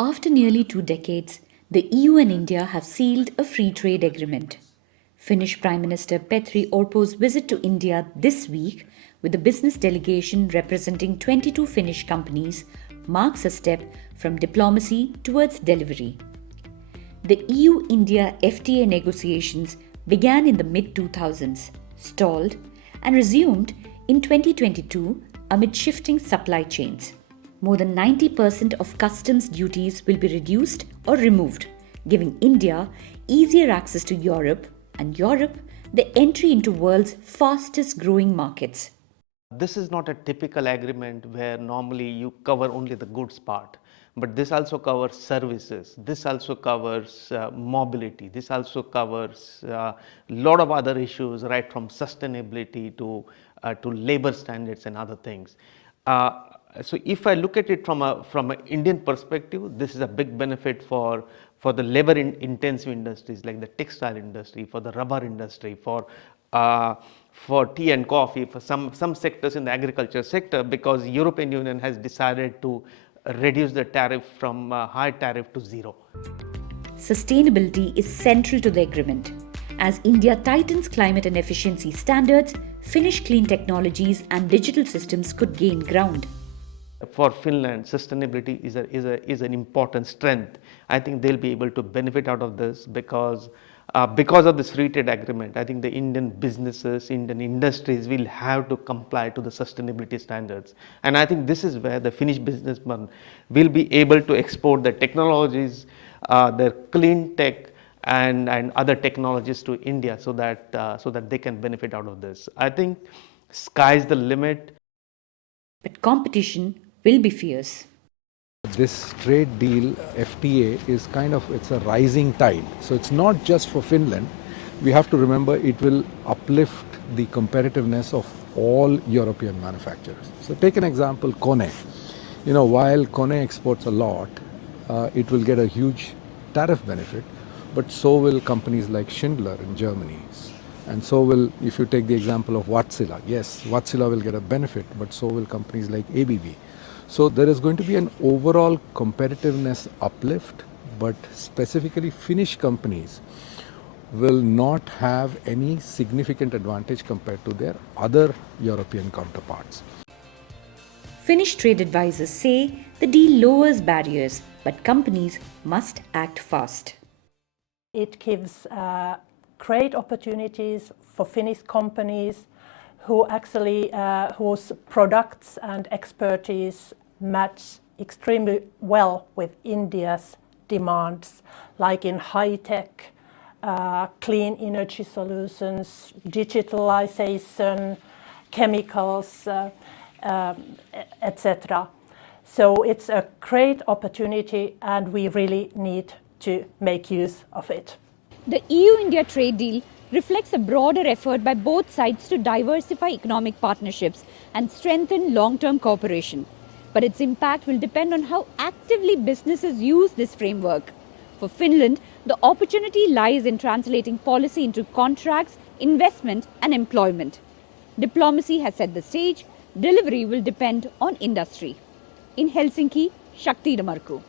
After nearly 2 decades, the EU and India have sealed a free trade agreement. Finnish Prime Minister Petteri Orpo's visit to India this week, with a business delegation representing 22 Finnish companies, marks a step from diplomacy towards delivery. The EU-India FTA negotiations began in the mid-2000s, stalled, and resumed in 2022 amid shifting supply chains. More than 90% of customs duties will be reduced or removed, giving India easier access to Europe and Europe the entry into world's fastest growing markets. This is not a typical agreement where normally you cover only the goods part, but this also covers services, this also covers mobility, this also covers a lot of other issues, right from sustainability to labor standards and other things. So if I look at it from an Indian perspective, this is a big benefit for the labor intensive industries like the textile industry, for the rubber industry, for tea and coffee, for some sectors in the agriculture sector, because European Union has decided to reduce the tariff from high tariff to zero. Sustainability is central to the agreement. As India tightens climate and efficiency standards, Finnish clean technologies and digital systems could gain ground. For Finland, sustainability is an important strength. I think they'll be able to benefit out of this because of this free trade agreement. I think the Indian businesses, Indian industries will have to comply to the sustainability standards. And I think this is where the Finnish businessmen will be able to export their technologies, their clean tech and other technologies to India so that they can benefit out of this. I think sky's the limit. But competition will be fierce. This trade deal, FTA, is it's a rising tide. So it's not just for Finland. We have to remember it will uplift the competitiveness of all European manufacturers. So take an example, Kone. While Kone exports a lot, it will get a huge tariff benefit, but so will companies like Schindler in Germany. And so will, if you take the example of Wärtsilä, yes, Wärtsilä will get a benefit, but so will companies like ABB. So there is going to be an overall competitiveness uplift, but specifically Finnish companies will not have any significant advantage compared to their other European counterparts. Finnish trade advisors say the deal lowers barriers, but companies must act fast. It gives great opportunities for Finnish companies who actually whose products and expertise match extremely well with India's demands, like in high-tech, clean energy solutions, digitalisation, chemicals, etc. So it's a great opportunity and we really need to make use of it. The EU-India trade deal reflects a broader effort by both sides to diversify economic partnerships and strengthen long-term cooperation. But its impact will depend on how actively businesses use this framework. For Finland, the opportunity lies in translating policy into contracts, investment and employment. Diplomacy has set the stage, delivery will depend on industry. In Helsinki, Shakti Damarku.